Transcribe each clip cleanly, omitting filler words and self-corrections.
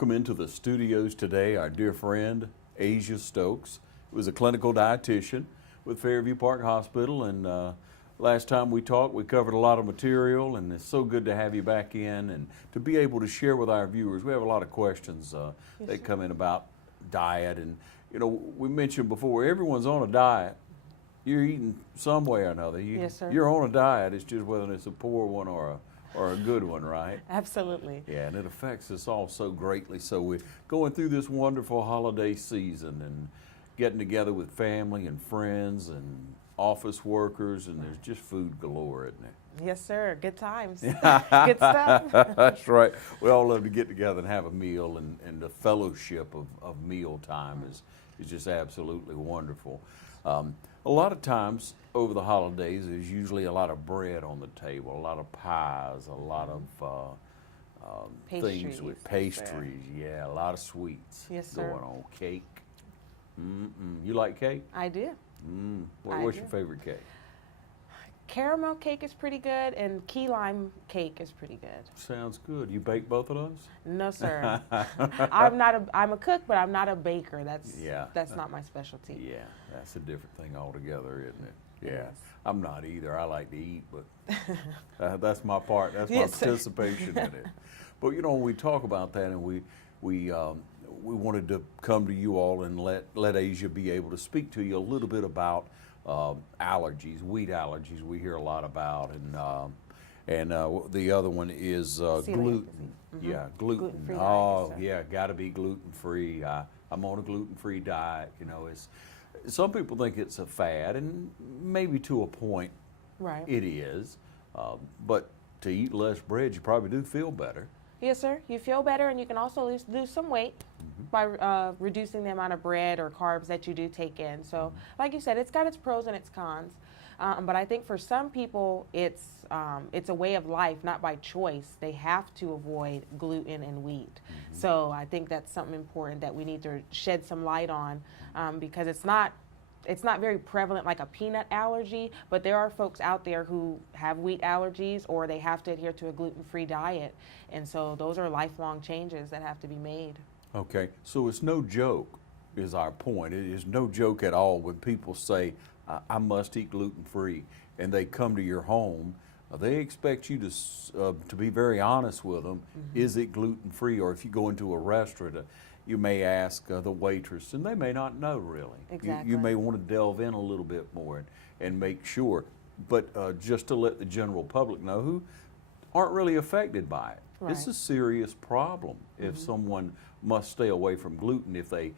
welcome into the studios today our dear friend, Asia Stokes, who is a clinical dietitian with Fairview Park Hospital. And last time we talked, we covered a lot of material, and it's so good to have you back in and to be able to share with our viewers. We have a lot of questions that come in about diet. And, you know, we mentioned before, everyone's on a diet. You're eating some way or another. Yes, sir. You're on a diet. It's just whether it's a poor one or a good one, right? Absolutely. Yeah, and it affects us all so greatly. So we're going through this wonderful holiday season and getting together with family and friends and office workers, and there's just food galore, isn't it? Yes, sir. Good times. Good stuff. That's right. We all love to get together and have a meal, and the fellowship of meal time is just absolutely wonderful. A lot of times over the holidays, there's usually a lot of bread on the table, a lot of pies, a lot of things with pastries. Yeah, a lot of sweets. Yes, sir. Going on. Cake. You like cake? I do. What's your favorite cake? Caramel cake is pretty good, and key lime cake is pretty good. Sounds good. You bake both of those? No, sir. I'm a cook, but I'm not a baker. That's not my specialty. Yeah, that's a different thing altogether, isn't it? Yeah, Yes. I'm not either. I like to eat, but that's my part. That's my Yes, sir. participation in it. But you know, when we talk about that, and we wanted to come to you all and let Asia be able to speak to you a little bit about allergies, wheat allergies. We hear a lot about, and the other one is gluten. Yeah, gluten. Gluten-free Oh, diet, yeah, got to be gluten free. I'm on a gluten free diet. You know, some people think it's a fad, and maybe to a point, Right. it is. But to eat less bread, you probably do feel better. Yes, sir. You feel better, and you can also lose some weight by reducing the amount of bread or carbs that you do take in. So, like you said, it's got its pros and its cons. But I think for some people, it's a way of life, not by choice. They have to avoid gluten and wheat. So I think that's something important that we need to shed some light on, because it's not very prevalent like a peanut allergy, but there are folks out there who have wheat allergies, or they have to adhere to a gluten-free diet. And so those are lifelong changes that have to be made. Okay, so it's no joke, is our point. It is no joke at all when people say, I must eat gluten-free, and they come to your home. They expect you to be very honest with them. Is it gluten-free? Or if you go into a restaurant, you may ask the waitress, and they may not know really. Exactly. You may want to delve in a little bit more and make sure. But just to let the general public know who aren't really affected by it. Right. It's a serious problem if someone must stay away from gluten if they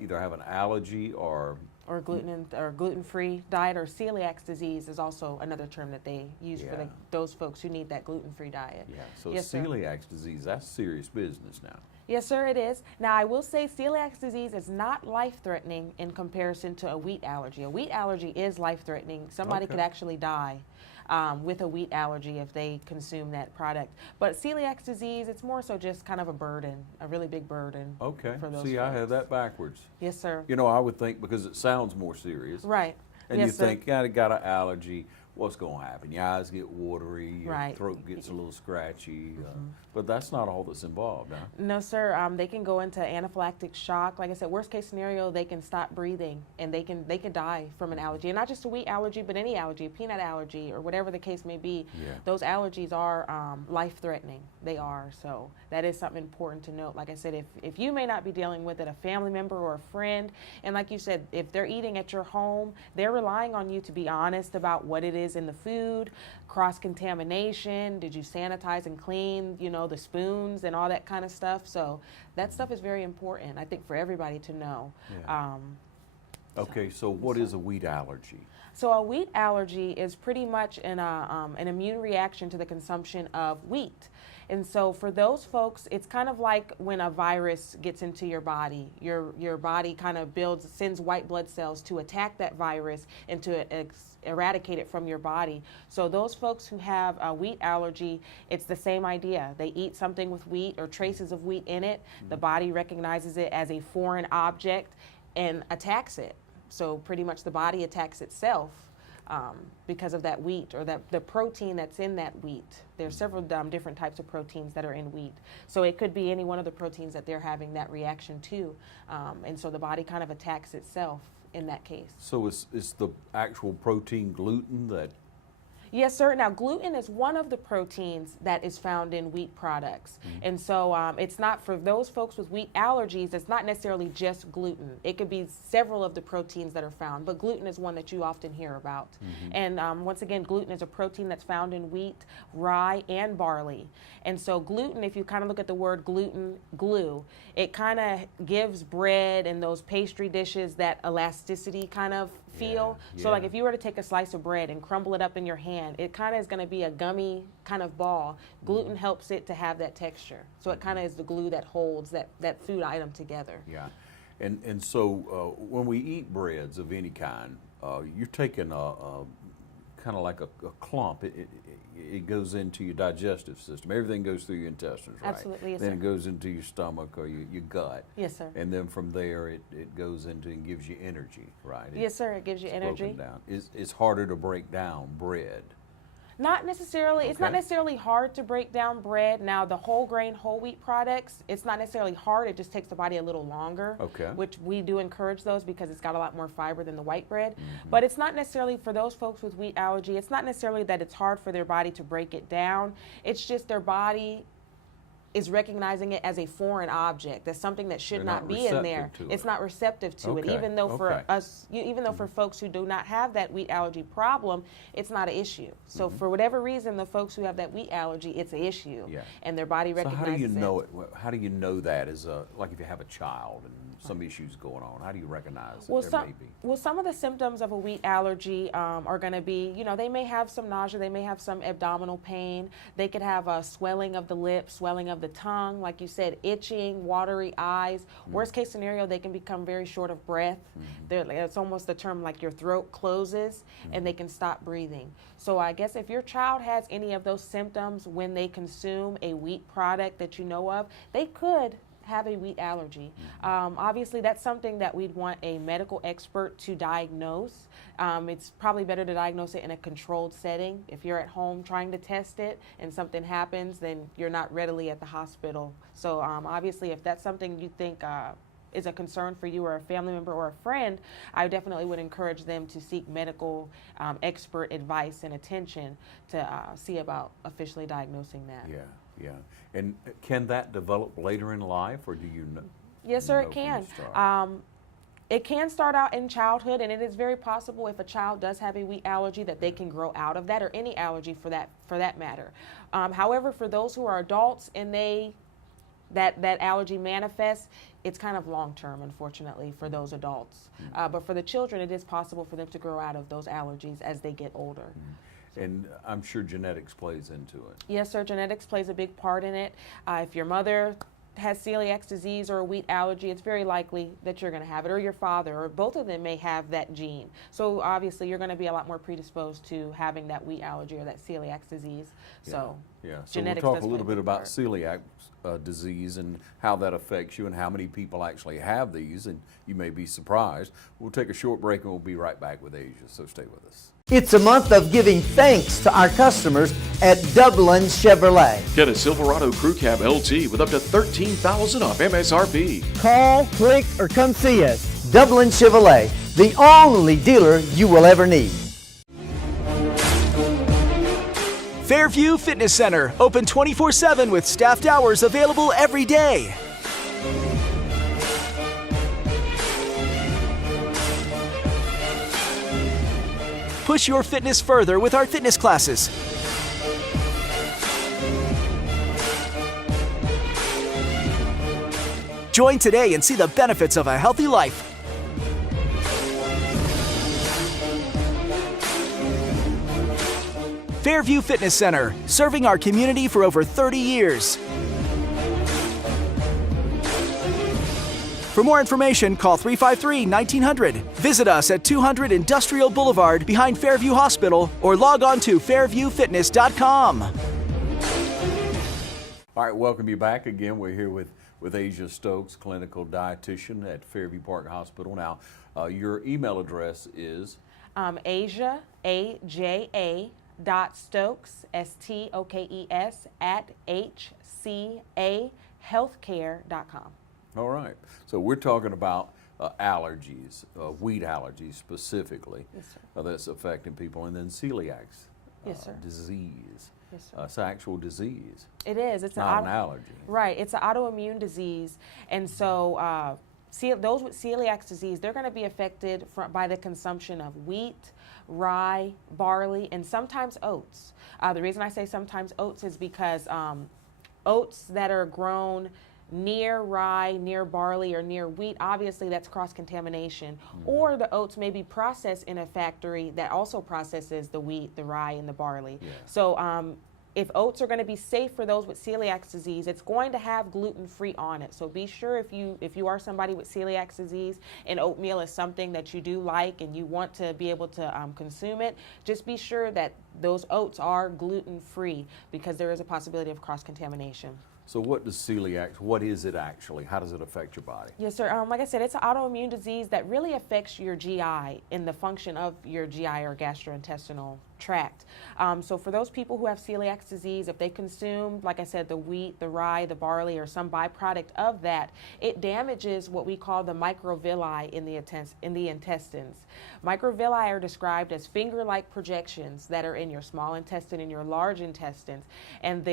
either have an allergy or gluten-free diet, or celiac disease is also another term that they use for those folks who need that gluten-free diet. Yeah, so Yes, sir. celiac disease, that's serious business now. Yes, sir, it is. Now, I will say celiac disease is not life-threatening in comparison to a wheat allergy. A wheat allergy is life-threatening. Somebody could actually die with a wheat allergy if they consume that product. But celiac disease, it's more so just kind of a burden, a really big burden. Okay, for those see, I folks. had that backwards. Yes, sir. You know, I would think because it sounds more serious. Right. And Yes, you sir. think, yeah, I got an allergy, what's going to happen? Your eyes get watery, your Right. throat gets a little scratchy, but that's not all that's involved, huh? No, sir. They can go into anaphylactic shock. Like I said, worst case scenario, they can stop breathing, and they can die from an allergy. And not just a wheat allergy, but any allergy, peanut allergy, or whatever the case may be. Yeah. Those allergies are life-threatening. They are. So that is something important to note. Like I said, if you may not be dealing with it, a family member or a friend, and like you said, if they're eating at your home, they're relying on you to be honest about what it is in the food, cross-contamination, did you sanitize and clean, the spoons and all that kind of stuff. So that stuff is very important, I think, for everybody to know. Yeah. Okay, so what is a wheat allergy? So a wheat allergy is pretty much an immune reaction to the consumption of wheat. And so for those folks, it's kind of like when a virus gets into your body. Your body kind of sends white blood cells to attack that virus and to eradicate it from your body. So those folks who have a wheat allergy, it's the same idea. They eat something with wheat or traces of wheat in it. The body recognizes it as a foreign object and attacks it. So pretty much the body attacks itself because of that wheat or the protein that's in that wheat. There's several different types of proteins that are in wheat. So it could be any one of the proteins that they're having that reaction to. And so the body kind of attacks itself in that case. So it's the actual protein gluten that... Yes, sir. Now, gluten is one of the proteins that is found in wheat products. And so it's not for those folks with wheat allergies, it's not necessarily just gluten. It could be several of the proteins that are found, but gluten is one that you often hear about. And once again, gluten is a protein that's found in wheat, rye, and barley. And so gluten, if you kind of look at the word gluten, glue, it kind of gives bread and those pastry dishes that elasticity kind of feel. So like if you were to take a slice of bread and crumble it up in your hand, it kind of is going to be a gummy kind of ball. Gluten helps it to have that texture. So it kind of is the glue that holds that food item together. Yeah. And so when we eat breads of any kind, you're taking a kind of like a clump. It goes into your digestive system. Everything goes through your intestines, right? Absolutely, yes, then sir. it goes into your stomach or your gut. Yes, sir. And then from there, it goes into and gives you energy, right? Yes, sir. It gives you energy. Down. It's harder to break down bread. Not necessarily. Okay. It's not necessarily hard to break down bread. Now, the whole grain, whole wheat products, it's not necessarily hard. It just takes the body a little longer, Okay. which we do encourage those because it's got a lot more fiber than the white bread. But it's not necessarily for those folks with wheat allergy. It's not necessarily that it's hard for their body to break it down. It's just their body is recognizing it as a foreign object, as something that should They're not be in there. It's not receptive to it, Okay, even though for okay. us, even though for folks who do not have that wheat allergy problem, it's not an issue. So for whatever reason, the folks who have that wheat allergy, it's an issue, Yeah. and their body So recognizes how do you know it. it? How do you know that as like if you have a child and some issues going on? How do you recognize Well, that there may be? well, some of the symptoms of a wheat allergy are going to be, they may have some nausea, they may have some abdominal pain, they could have a swelling of the lips, swelling of the tongue, like you said, itching, watery eyes. Worst case scenario, they can become very short of breath. It's almost the term like your throat closes and they can stop breathing. So I guess if your child has any of those symptoms when they consume a wheat product that you know of, they could have a wheat allergy. Obviously, that's something that we'd want a medical expert to diagnose. It's probably better to diagnose it in a controlled setting. If you're at home trying to test it and something happens, then you're not readily at the hospital. So obviously, if that's something you think is a concern for you or a family member or a friend, I definitely would encourage them to seek medical expert advice and attention to see about officially diagnosing that. Yeah, yeah. And can that develop later in life, or do you know? Yes, sir, know it from the can. start? It can start out in childhood, and it is very possible if a child does have a wheat allergy that they can grow out of that, or any allergy for that matter. However, for those who are adults and that allergy manifests, it's kind of long-term, unfortunately, for those adults. But for the children, it is possible for them to grow out of those allergies as they get older. And I'm sure genetics plays into it. Yes, sir, genetics plays a big part in it. If your mother has celiac disease or a wheat allergy, it's very likely that you're going to have it, or your father, or both of them may have that gene. So obviously you're going to be a lot more predisposed to having that wheat allergy or that celiac disease. So yeah. So we'll genetics talk does a play little bit big about part. celiac disease and how that affects you and how many people actually have these, and you may be surprised. We'll take a short break and we'll be right back with Asia, so stay with us. It's a month of giving thanks to our customers at Dublin Chevrolet. Get a Silverado Crew Cab LT with up to $13,000 off MSRP. Call, click, or come see us. Dublin Chevrolet, the only dealer you will ever need. Fairview Fitness Center, open 24/7 with staffed hours available every day. Push your fitness further with our fitness classes. Join today and see the benefits of a healthy life. Fairview Fitness Center, serving our community for over 30 years. For more information, call 353-1900. Visit us at 200 Industrial Boulevard behind Fairview Hospital or log on to fairviewfitness.com. All right, welcome you back again. We're here with Asia Stokes, clinical dietitian at Fairview Park Hospital. Now, your email address is? Asia, AJA, Stokes, STOKES, at HCAhealthcare.com. All right. So we're talking about allergies, wheat allergies specifically. Yes, sir. That's affecting people, and then celiac's Yes, sir. disease. Yes, sir. It's an actual disease. It is. It's Not an allergy. Right. It's an autoimmune disease, and so those with celiac disease, they're going to be affected by the consumption of wheat, rye, barley, and sometimes oats. The reason I say sometimes oats is because oats that are grown near rye, near barley, or near wheat, obviously that's cross-contamination. Or the oats may be processed in a factory that also processes the wheat, the rye, and the barley. Yeah. So if oats are going to be safe for those with celiac disease, it's going to have gluten-free on it. So be sure if you are somebody with celiac disease and oatmeal is something that you do like and you want to be able to consume it, just be sure that those oats are gluten-free, because there is a possibility of cross-contamination. So what is it actually? How does it affect your body? Yes, sir. Like I said, it's an autoimmune disease that really affects your GI and the function of your GI or gastrointestinal tract. So for those people who have celiac disease, if they consume, like I said, the wheat, the rye, the barley, or some byproduct of that, it damages what we call the microvilli in the intestines. Microvilli are described as finger-like projections that are in your small intestine and your large intestines, and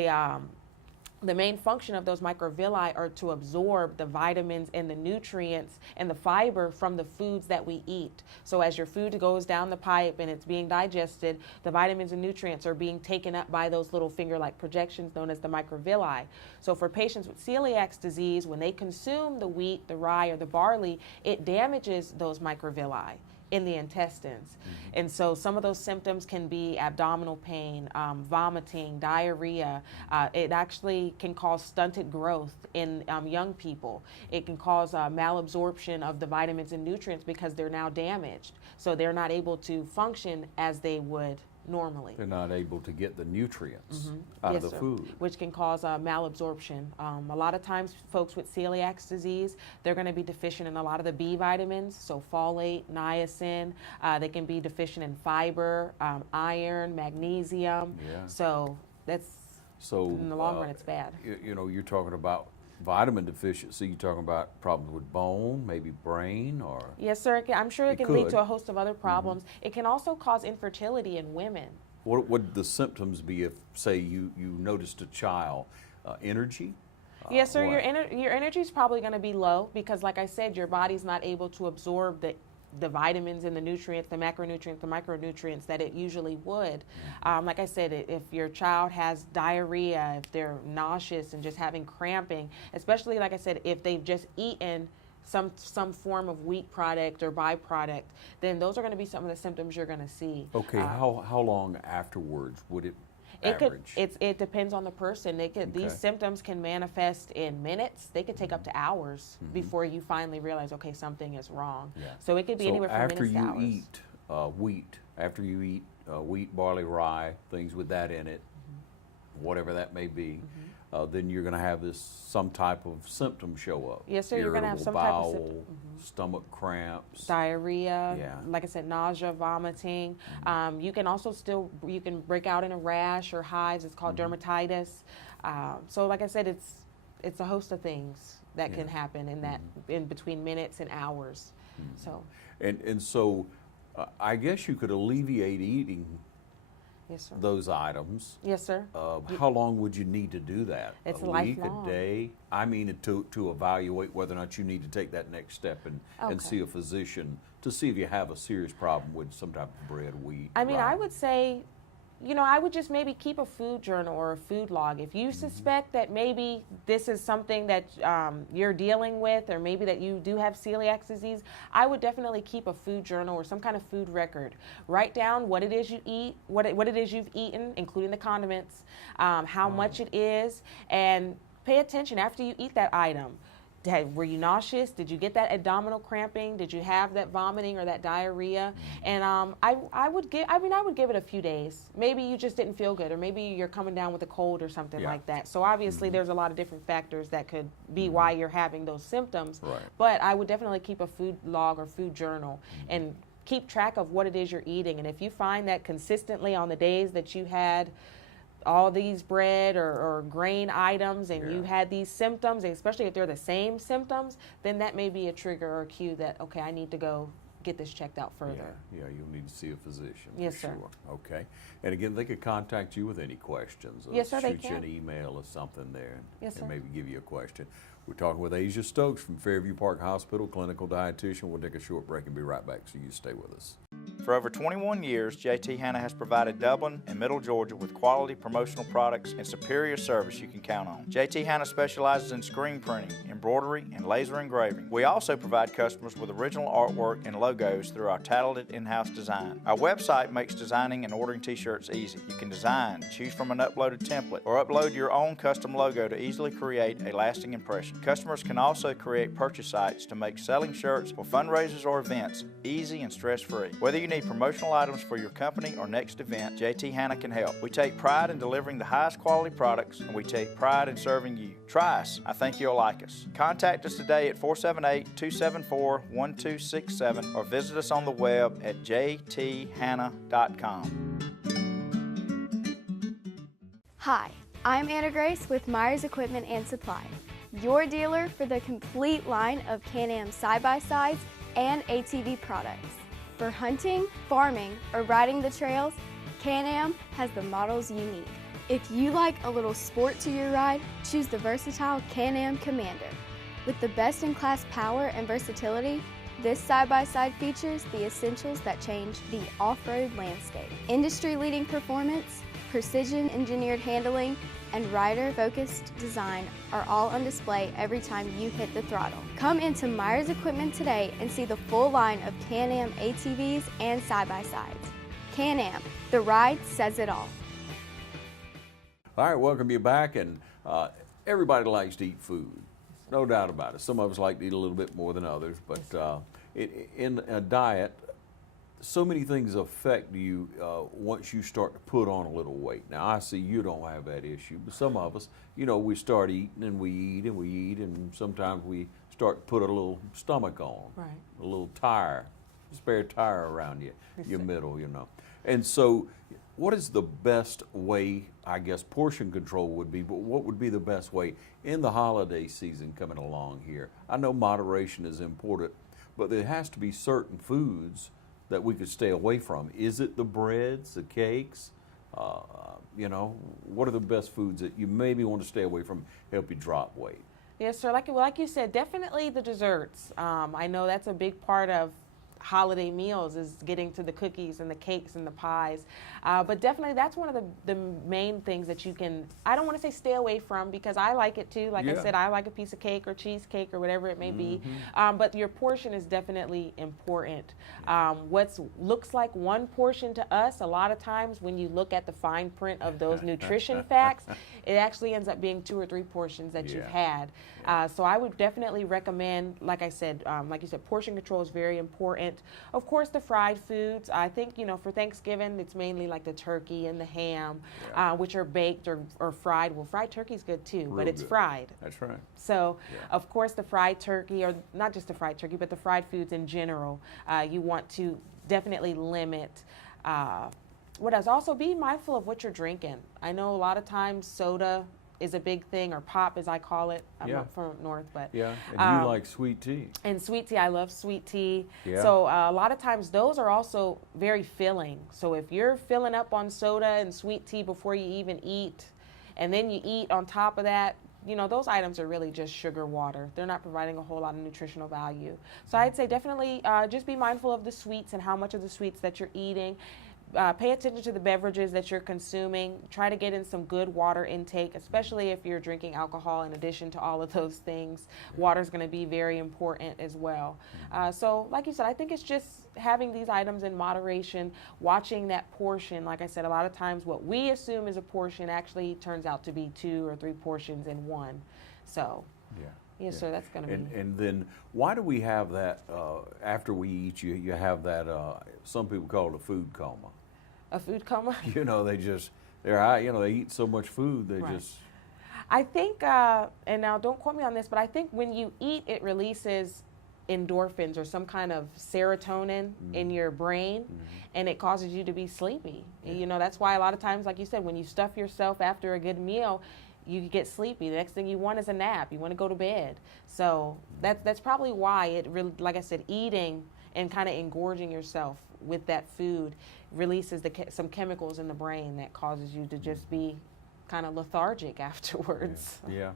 the main function of those microvilli are to absorb the vitamins and the nutrients and the fiber from the foods that we eat. So as your food goes down the pipe and it's being digested, the vitamins and nutrients are being taken up by those little finger-like projections known as the microvilli. So for patients with celiac disease, when they consume the wheat, the rye, or the barley, it damages those microvilli in the intestines. And so some of those symptoms can be abdominal pain, vomiting, diarrhea. It actually can cause stunted growth in young people. It can cause malabsorption of the vitamins and nutrients because they're now damaged. So they're not able to function as they would normally. They're not able to get the nutrients out Yes, of the sir. food. Which can cause malabsorption. A lot of times folks with celiac disease, they're going to be deficient in a lot of the B vitamins, so folate, niacin. They can be deficient in fiber, iron, magnesium. Yeah. So in the long run, it's bad. You're talking about vitamin deficiency. You're talking about problems with bone, maybe brain, or? Yes, sir. I'm sure it can lead to a host of other problems. It can also cause infertility in women. What would the symptoms be if, say, you noticed a child? Energy? Yes, sir. What? Your energy is probably going to be low because, like I said, your body's not able to absorb the vitamins and the nutrients, the macronutrients, the micronutrients that it usually would. Like I said, if your child has diarrhea, if they're nauseous and just having cramping, especially, like I said, if they've just eaten some form of wheat product or byproduct, then those are going to be some of the symptoms you're going to see. Okay, how long afterwards would it average? It depends on the person. These symptoms can manifest in minutes. They could take up to hours before you finally realize, okay, something is wrong. Yeah. So it could be anywhere from minutes to hours. After you eat wheat, barley, rye, things with that in it, whatever that may be, then you're going to have some type of symptom show up. Yes, sir. You're going to have some type of symptom. Stomach cramps, diarrhea. Yeah. Like I said, nausea, vomiting. You can also you can break out in a rash or hives. It's called dermatitis. So, like I said, it's a host of things that can happen in between minutes and hours. So. And so, I guess you could alleviate eating. Yes, sir. Those items. Yes, sir. How long would you need to do that? It's a week, lifelong. a day? I mean, to evaluate whether or not you need to take that next step and see a physician to see if you have a serious problem with some type of bread, wheat. I mean, rye. I would say, I would just maybe keep a food journal or a food log. If you suspect that maybe this is something that you're dealing with, or maybe that you do have celiac disease, I would definitely keep a food journal or some kind of food record. Write down what it is you eat, what it is you've eaten, including the condiments, how much it is, and pay attention after you eat that item. Were you nauseous? Did you get that abdominal cramping? Did you have that vomiting or that diarrhea? And I would give it a few days. Maybe you just didn't feel good, or maybe you're coming down with a cold or something like that. So obviously there's a lot of different factors that could be why you're having those symptoms. Right. But I would definitely keep a food log or food journal and keep track of what it is you're eating. And if you find that consistently on the days that you had all these bread or grain items and you had these symptoms, especially if they're the same symptoms, then that may be a trigger or a cue that, okay, I need to go get this checked out further. Yeah, you'll need to see a physician. Yes, for sir. Sure. Okay. And again, they could contact you with any questions. Yes, sir, they shoot you can. an email or something there, Yes, and sir. maybe give you a question. We're talking with Asia Stokes from Fairview Park Hospital, clinical dietitian. We'll take a short break and be right back, so you stay with us. For over 21 years, JT Hanna has provided Dublin and Middle Georgia with quality promotional products and superior service you can count on. JT Hanna specializes in screen printing, embroidery, and laser engraving. We also provide customers with original artwork and logos through our talented in-house design. Our website makes designing and ordering t-shirts easy. You can design, choose from an uploaded template, or upload your own custom logo to easily create a lasting impression. Customers can also create purchase sites to make selling shirts for fundraisers or events easy and stress-free. Whether you need promotional items for your company or next event, JT Hanna can help. We take pride in delivering the highest quality products, and we take pride in serving you. Try us. I think you'll like us. Contact us today at 478-274-1267 or visit us on the web at jthanna.com. Hi, I'm Anna Grace with Myers Equipment and Supply, your dealer for the complete line of Can-Am side-by-sides and ATV products. For hunting, farming, or riding the trails, Can-Am has the models you need. If you like a little sport to your ride, choose the versatile Can-Am Commander. With the best-in-class power and versatility, this side-by-side features the essentials that change the off-road landscape. Industry-leading performance, precision-engineered handling, and rider-focused design are all on display every time you hit the throttle. Come into Myers Equipment today and see the full line of Can-Am ATVs and side-by-sides. Can-Am, the ride says it all. All right, welcome you back. And everybody likes to eat food, no doubt about it. Some of us like to eat a little bit more than others, but in a diet, so many things affect you once you start to put on a little weight. Now, I see you don't have that issue, but some of us, you know, we start eating and we eat and we eat, and sometimes we start to put a little stomach on, Right. a little tire, spare tire around your middle, you know. And so, what is the best way, I guess portion control would be, but what would be the best way in the holiday season coming along here? I know moderation is important, but there has to be certain foods that we could stay away from. Is it the breads, the cakes? You know, what are the best foods that you maybe want to stay away from, help you drop weight? Yes, sir. Like you said, definitely the desserts. I know that's a big part of holiday meals, is getting to the cookies and the cakes and the pies. But definitely that's one of the main things that you can, I don't want to say stay away from, because I like it too. Like I said, I like a piece of cake or cheesecake or whatever it may be. But your portion is definitely important. What looks like one portion to us, a lot of times when you look at the fine print of those nutrition facts, it actually ends up being 2 or 3 portions that you've had. So I would definitely recommend, like you said, portion control is very important. Of course, the fried foods. I think, you know, for Thanksgiving, it's mainly like the turkey and the ham, which are baked or fried. Well, fried turkey's good too, but it's fried. That's right. So, of course, the fried turkey, or not just the fried turkey, but the fried foods in general, you want to definitely limit. What else? Also, be mindful of what you're drinking. I know a lot of times soda is a big thing, or pop as I call it. I'm not from up north, but and you like sweet tea. And sweet tea, I love sweet tea. Yeah. So a lot of times those are also very filling. So if you're filling up on soda and sweet tea before you even eat, and then you eat on top of that, you know, those items are really just sugar water. They're not providing a whole lot of nutritional value. So I'd say definitely just be mindful of the sweets and how much of the sweets that you're eating. Pay attention to the beverages that you're consuming. Try to get in some good water intake, especially if you're drinking alcohol in addition to all of those things. Water is going to be very important as well. So like you said, I think it's just having these items in moderation, watching that portion. Like I said, a lot of times what we assume is a portion actually turns out to be 2 or 3 portions in one. So. Yes, sir, that's going to be. And then why do we have that, after we eat, you have that, some people call it a food coma. A food coma? You know, they eat so much food, they just. I think, and now don't quote me on this, but I think when you eat, it releases endorphins or some kind of serotonin in your brain, and it causes you to be sleepy. You know, that's why a lot of times, like you said, when you stuff yourself after a good meal, you get sleepy. The next thing you want is a nap. You want to go to bed. So that's probably why it really, like I said, eating and kind of engorging yourself with that food releases some chemicals in the brain that causes you to just be kind of lethargic afterwards. Yeah.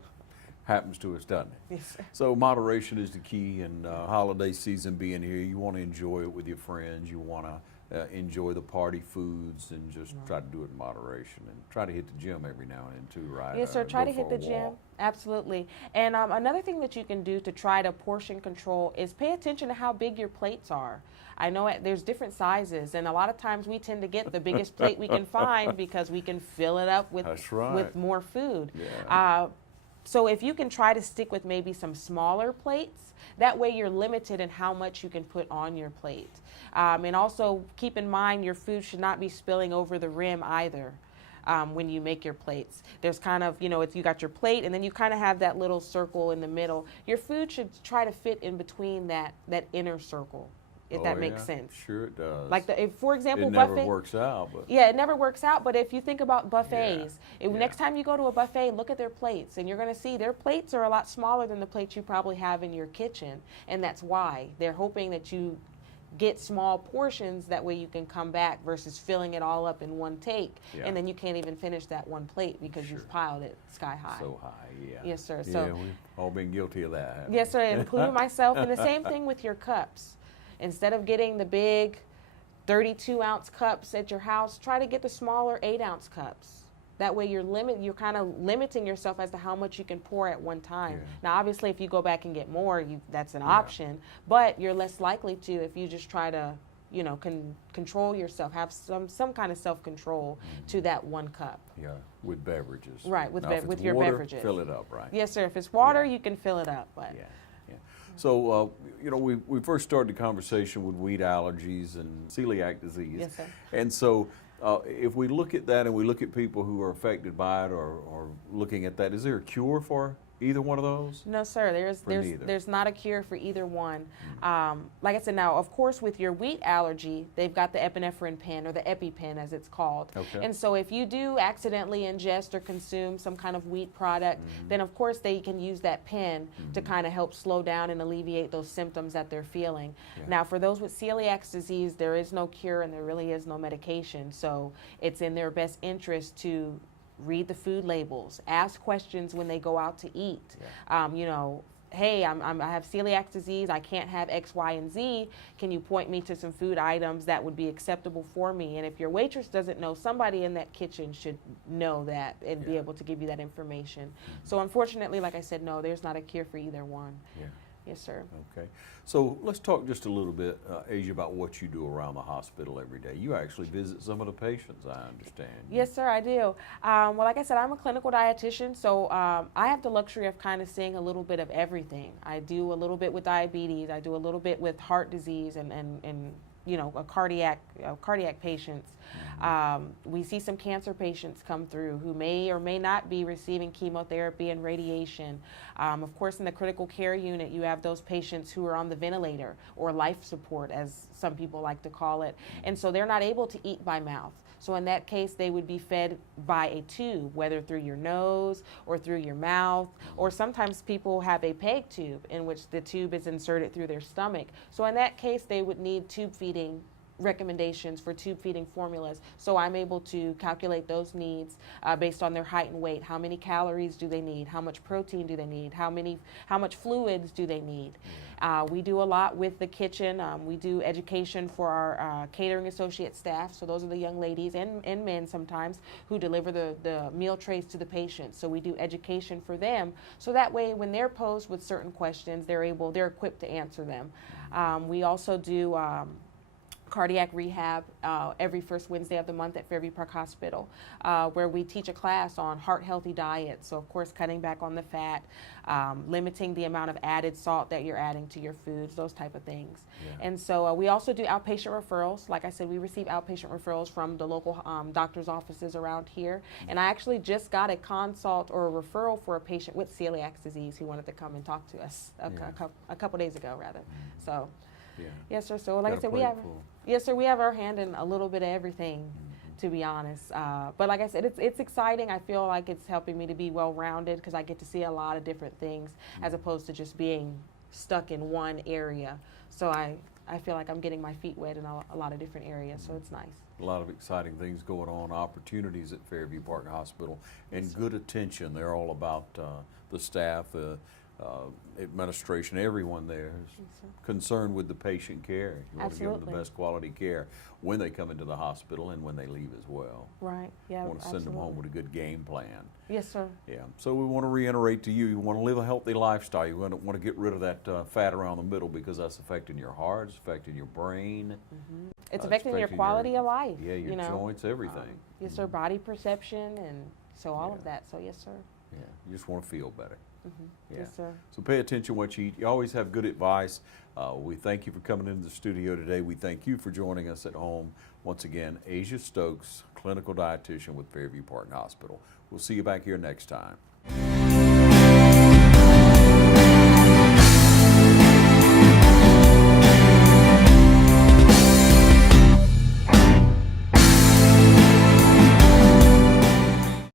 Happens to us, doesn't it? Yes, sir. So moderation is the key, and holiday season being here, you want to enjoy it with your friends. You want to enjoy the party foods, and just try to do it in moderation, and try to hit the gym every now and then too, right? Yes, sir. Try Go to hit for a the gym. walk. Absolutely. And another thing that you can do to try to portion control is pay attention to how big your plates are. I know there's different sizes, and a lot of times we tend to get the biggest plate we can find because we can fill it up with, That's right. with more food. Yeah. So if you can try to stick with maybe some smaller plates, that way you're limited in how much you can put on your plate. And also keep in mind your food should not be spilling over the rim either. When you make your plates, there's kind of, you know, you got your plate and then you kind of have that little circle in the middle. Your food should try to fit in between that inner circle, if that makes sense. Sure it does. Like if, for example, it never buffet. works out, but Yeah, it never works out. But if you think about buffets, Yeah. next time you go to a buffet, look at their plates, and you're going to see their plates are a lot smaller than the plates you probably have in your kitchen, and that's why they're hoping that you get small portions. That way you can come back versus filling it all up in one take, Yeah. and then you can't even finish that one plate because you've piled it sky high. so high, yeah. Yes, sir. Yeah, So we've all been guilty of that. haven't yes, we? sir, including myself. And the same thing with your cups. Instead of getting the big 32-ounce cups at your house, try to get the smaller 8-ounce cups. That way you're kind of limiting yourself as to how much you can pour at one time. Yeah. Now, obviously, if you go back and get more, that's an option. But you're less likely to if you just try to, you know, control yourself, have some kind of self-control to that one cup. Yeah, with beverages. Right, with Now, if with it's your water, beverages. fill it up, right? Yes, sir. If it's water, you can fill it up. But Yeah, yeah. So, you know, we first started the conversation with wheat allergies and celiac disease. Yes, sir. And so, if we look at that and we look at people who are affected by it or looking at that, is there a cure for either one of those? No, sir. neither. There's not a cure for either one. Like I said, now of course with your wheat allergy, they've got the epinephrine pen or the EpiPen as it's called. Okay. And so if you do accidentally ingest or consume some kind of wheat product, then of course they can use that pen to kind of help slow down and alleviate those symptoms that they're feeling. Yeah. Now for those with celiac disease, there is no cure and there really is no medication. So it's in their best interest to read the food labels, ask questions when they go out to eat. You know, hey, I have celiac disease, I can't have X, Y, and Z. Can you point me to some food items that would be acceptable for me? And if your waitress doesn't know, somebody in that kitchen should know that and be able to give you that information. So unfortunately, like I said, no, there's not a cure for either one. Yeah. Yes, sir. Okay. So let's talk just a little bit, Asia, about what you do around the hospital every day. You actually visit some of the patients, I understand. Yes, sir, I do. Well, like I said, I'm a clinical dietitian, so I have the luxury of kind of seeing a little bit of everything. I do a little bit with diabetes. I do a little bit with heart disease and you know, cardiac patients. We see some cancer patients come through who may or may not be receiving chemotherapy and radiation. Of course, in the critical care unit, you have those patients who are on the ventilator or life support, as some people like to call it. And so they're not able to eat by mouth. So in that case, they would be fed by a tube, whether through your nose or through your mouth, or sometimes people have a PEG tube in which the tube is inserted through their stomach. So in that case, they would need tube feeding recommendations for tube feeding formulas. So I'm able to calculate those needs based on their height and weight. How many calories do they need? How much protein do they need? How much fluids do they need? We do a lot with the kitchen. We do education for our catering associate staff. So those are the young ladies and men sometimes who deliver the meal trays to the patients. So we do education for them. So that way when they're posed with certain questions, they're equipped to answer them. We also do cardiac rehab every first Wednesday of the month at Fairview Park Hospital, where we teach a class on heart-healthy diets. So, of course, cutting back on the fat, limiting the amount of added salt that you're adding to your foods, those type of things. Yeah. And so we also do outpatient referrals. Like I said, we receive outpatient referrals from the local doctor's offices around here. And I actually just got a consult or a referral for a patient with celiac disease who wanted to come and talk to us a couple days ago, rather. So. Yeah. Yes, sir. So, like I Got a said, plate full. yes, sir. We have our hand in a little bit of everything, to be honest. But like I said, it's exciting. I feel like it's helping me to be well-rounded because I get to see a lot of different things as opposed to just being stuck in one area. So I feel like I'm getting my feet wet in a lot of different areas. So it's nice. A lot of exciting things going on, opportunities at Fairview Park Hospital, and good attention. They're all about the staff, administration, everyone there is concerned with the patient care. You want to give them the best quality care when they come into the hospital and when they leave as well. Right, yeah, You want to send them home with a good game plan. Yes, sir. Yeah, so we want to reiterate to you, you want to live a healthy lifestyle. You want to get rid of that fat around the middle because that's affecting your heart, it's affecting your brain. It's affecting your quality of life. Yeah, your joints, everything. Yes, sir, body perception, and so all of that. So, yes, sir. Yeah, you just want to feel better. Yeah. Yes, sir. So pay attention to what you eat. You always have good advice. We thank you for coming into the studio today. We thank you for joining us at home. Once again, Asia Stokes, clinical dietitian with Fairview Park Hospital. We'll see you back here next time.